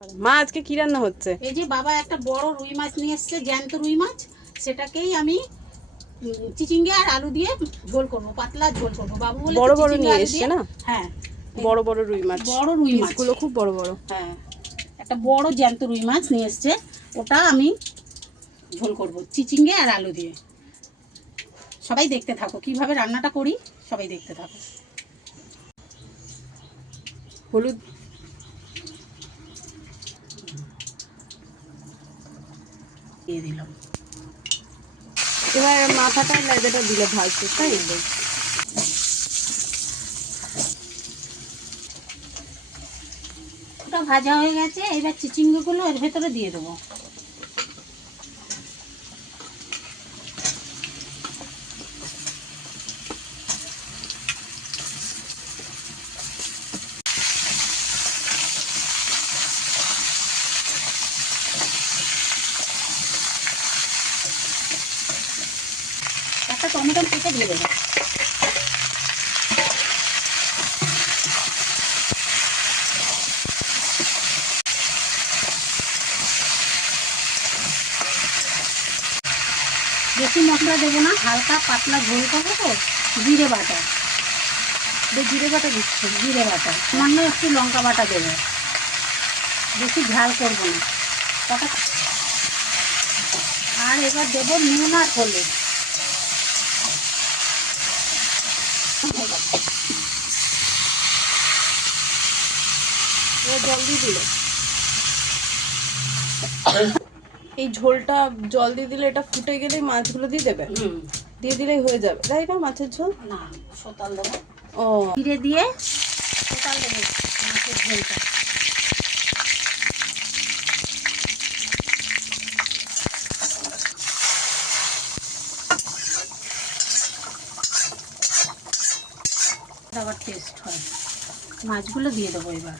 মা আজকে কি রান্না হচ্ছে? এই যে বাবা একটা বড় রুই মাছ নিয়ে এসেছে, জ্যান্ত রুই মাছ। সেটাকেই আমি চিচিঙ্গে আর আলু দিয়ে ঝোল করব, পাতলা ঝোল করব। বাবু বলে বড় বড় নিয়ে এসছে না? হ্যাঁ, বড় বড় রুই মাছ, বড় রুই মাছগুলো খুব বড় বড়। হ্যাঁ, একটা বড় জ্যান্ত রুই মাছ নিয়ে এসেছে, ওটা আমি ঝোল করব চিচিঙ্গে আর আলু দিয়ে। সবাই দেখতে থাকো কিভাবে রান্নাটা করি, সবাই দেখতে থাকো। হলুদ দিয়ে দিলাম। এবার মাথাটা লেজাটা দিলে ভাজতে, তাই? ওটা ভাজা হয়ে গেছে, এবার চিচিঙ্গেগুলো এর ভেতরে দিয়ে দেবো। একটা টমেটো কেটে দিয়ে দেবো। বেশি মশলা দেবো না, হালকা পাতলা ঝোল করবো তো। জিরে বাটা, জিরে বাটা দিচ্ছি। জিরে বাটা সামান্য একটু লঙ্কা বাটা দেবো, বেশি ঝাল করবো না। আর এবার দেবো নুন আর হলুদ। জল দিয়ে দিলে এই ঝোলটা জল দিয়ে দিলে এটা ফুটে গেলেই মাছগুলো দিয়ে দেবে। দিয়ে দিলেই হয়ে যাবে, তাই না? মাছের ঝোল না, সোতাল দেবো। ও, জিরে দিয়ে সোতাল দেবো মাছের ঝোলটা। আবার টেস্ট হয়। মাছগুলো দিয়ে দেবো এবার।